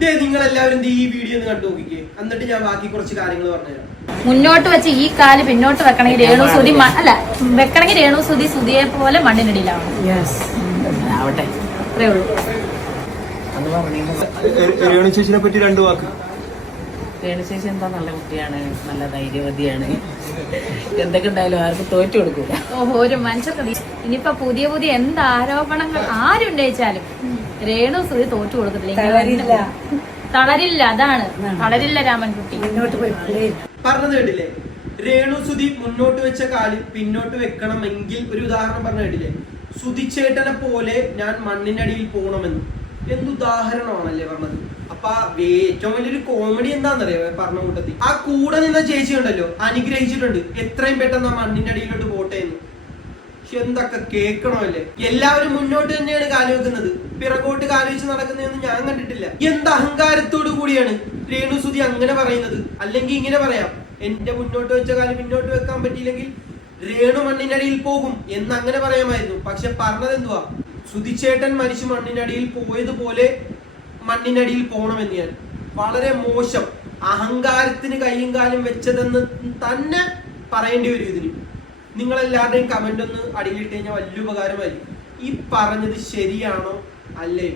ദേ നിങ്ങൾ എല്ലാവരും ഈ വീഡിയോ ഒന്ന് കണ്ടു നോക്കിക്കേ. എന്നിട്ട് ഞാൻ ബാക്കി കുറച്ച് കാര്യങ്ങൾ പറഞ്ഞുതരാം. മുന്നോട്ട് വെച്ച് ഈ കാൽ പിന്നോട്ട് വെക്കണമെങ്കിൽ രേണു സുതി അല്ല വെക്കണമെങ്കിൽ രേണു സുതി സുതിയെ പോലെ മണ്ണിനടിയിലാവണം. ആവട്ടെ. അത്രേ ഉള്ളൂ. രേണു ചേച്ചിനെ പറ്റി രണ്ട് വാക്ക്. രേണുശേഷി എന്താ നല്ല കുട്ടിയാണ് നല്ല ധൈര്യവതിയാണ്. എന്തൊക്കെ ഉണ്ടായാലും ആർക്കും തോറ്റു കൊടുക്കൂല. ഓഹോ ഒരു മനുഷ്യർക്ക് ഇനിയിപ്പൊ പുതിയ പുതിയ എന്ത് ആരോപണങ്ങൾ ആരുന്നയിച്ചാലും രേണു ശ്രീ തോറ്റു കൊടുക്കത്തില്ല തളരില്ല. അതാണ്. തളരില്ല രാമൻകുട്ടി. മുന്നോട്ട് പോയി പറഞ്ഞത് കേട്ടില്ലേ? രേണു സുധി മുന്നോട്ട് വെച്ച കാലിൽ പിന്നോട്ട് വെക്കണമെങ്കിൽ ഒരു ഉദാഹരണം പറഞ്ഞു കേട്ടില്ലേ? സുധിച്ചേട്ടനെ പോലെ ഞാൻ മണ്ണിനടിയിൽ പോകണമെന്ന്. എന്തുദാഹരണമാണല്ലേ പറഞ്ഞത്? അപ്പൊ ആ ഏറ്റവും വലിയൊരു കോമഡി എന്താണെന്നറിയോ? പറഞ്ഞ കൂട്ടത്തിൽ. ആ കൂടെ നിന്ന ചേച്ചി ഉണ്ടല്ലോ അനുഗ്രഹിച്ചിട്ടുണ്ട്. എത്രയും പെട്ടെന്ന് ആ മണ്ണിന്റെ അടിയിലോട്ട് പോട്ടെ എന്ന്. എന്തൊക്കെ കേൾക്കണമല്ലേ? എല്ലാവരും മുന്നോട്ട് തന്നെയാണ് കാലുവെക്കുന്നത് പിറകോട്ട് കാലുവെച്ച് നടക്കുന്നതെന്ന് ഞാൻ കണ്ടിട്ടില്ല. എന്ത് അഹങ്കാരത്തോടു കൂടിയാണ് രേണുസുതി അങ്ങനെ പറയുന്നത്. അല്ലെങ്കിൽ ഇങ്ങനെ പറയാം എന്റെ മുന്നോട്ട് വെച്ച കാലം മുന്നോട്ട് വെക്കാൻ പറ്റിയില്ലെങ്കിൽ രേണു മണ്ണിനടിയിൽ പോകും എന്ന് അങ്ങനെ പറയാമായിരുന്നു. പക്ഷെ പറഞ്ഞത് എന്തുവാ? സുതിച്ചേട്ടൻ മനുഷ്യ മണ്ണിനടിയിൽ പോയതുപോലെ മണ്ണിനടിയിൽ പോകണമെന്ന് ഞാൻ. വളരെ മോശം അഹങ്കാരത്തിന് കൈയും കാലും വെച്ചതെന്ന് തന്നെ പറയേണ്ടി വരും ഇതിന്. നിങ്ങളെല്ലാവരുടെയും കമന്റ് ഒന്ന് അടിയിലിട്ട് കഴിഞ്ഞാൽ വലിയ ഉപകാരമായിരിക്കും. ഈ പറഞ്ഞത് ശരിയാണോ? അല്ലേ?